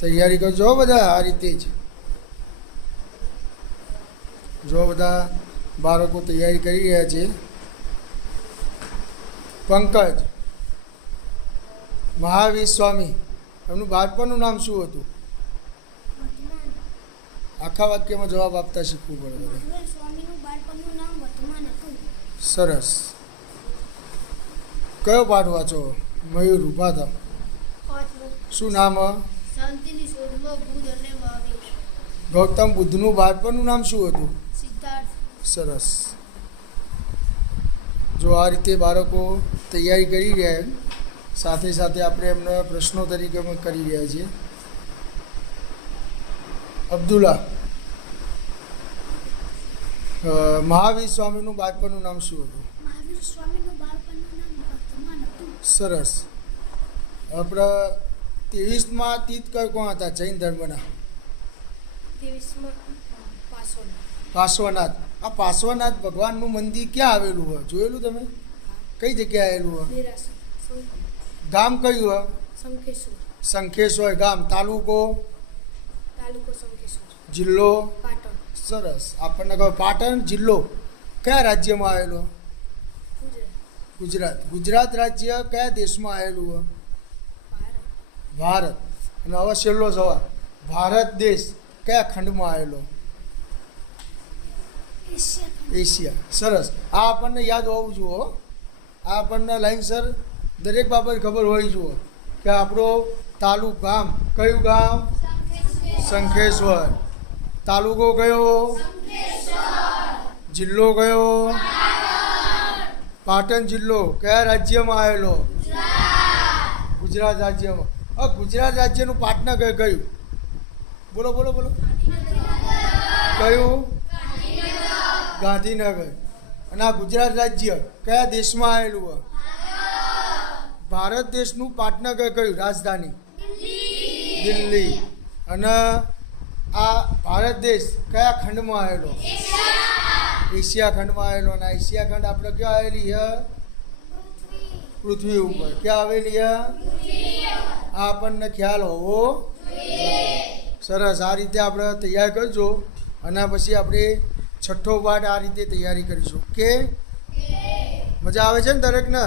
તૈયારી કરજો બધા આ રીતે જ. જો બધા બાળકો તૈયારી કરી રહ્યા છે. પંકજ મહાવીર સ્વામી, એમનું બાળપણનું નામ શું હતું? આખા વાક્યમાં જવાબ આપતા શીખવું પડે બધા. સરસ. કયો પાઠ વાંચો? મયુર ઊભા હતા. શું નામ? ગૌતમ બુદ્ધનું બાળપણનું નામ શું હતું? સરસ. જો આ રીતે બાળકો તૈયારી કરી રહ્યા, સાથે સાથે આપણે એમને પ્રશ્નો તરીકે પણ કરી રહ્યા છીએ. અબ્દુલ્લા, મહાવીર સ્વામીનું બાળપણનું નામ શું હતું? સરસ. આપણા 23માં તીર્થંકર કોણ હતા જૈન ધર્મના? પાર્શ્વનાથ. આ પાર્શ્વનાથ ભગવાનનું મંદિર ક્યાં આવેલું હોય? જોયેલું તમે? કઈ જગ્યાએ આવેલું હોય? ગામ કયું હોય? શંખેશ્વર ગામ. તાલુકો? જિલ્લો? સરસ. આપણને કહો પાટણ જિલ્લો કયા રાજ્યમાં આવેલો? ગુજરાત. ગુજરાત રાજ્ય કયા દેશમાં આવેલું હોય? ભારત. અને હવે છેલ્લો સવાલ, ભારત દેશ કયા ખંડમાં આવેલો? એશિયા. સરસ. આ આપણને યાદ હોવું જોઈએ. આ આપણને લાઈનસર દરેક બાબત ખબર હોવી જોઈએ કે આપણો ગામ કયું ગામ? શંખેશ્વર. તાલુકો કયો? જિલ્લો કયો? પાટણ જિલ્લો કયા રાજ્યમાં આવેલો? ગુજરાત રાજ્યમાં. ગુજરાત રાજ્યનું પાટનગર કયું? બોલો બોલો બોલો. કયું? ગાંધીનગર. અને આ ગુજરાત રાજ્ય કયા દેશમાં આવેલું હોય? ભારત દેશનું પાટનગર કયું? રાજધાની? દિલ્હી. અને આ ભારત દેશ કયા ખંડમાં આવેલો? એશિયા ખંડમાં આવેલો. અને એશિયા ખંડ આપણે ક્યાં આવેલી છે? પૃથ્વી ઉપર. ક્યાં આવેલી છે? આ આપણને ખ્યાલ હોવો. સરસ. આ રીતે આપણે તૈયાર કરજો અને પછી આપણે છઠ્ઠો પાઠ આ રીતે તૈયારી કરીશું. કે મજા આવે છે ને દરેકને?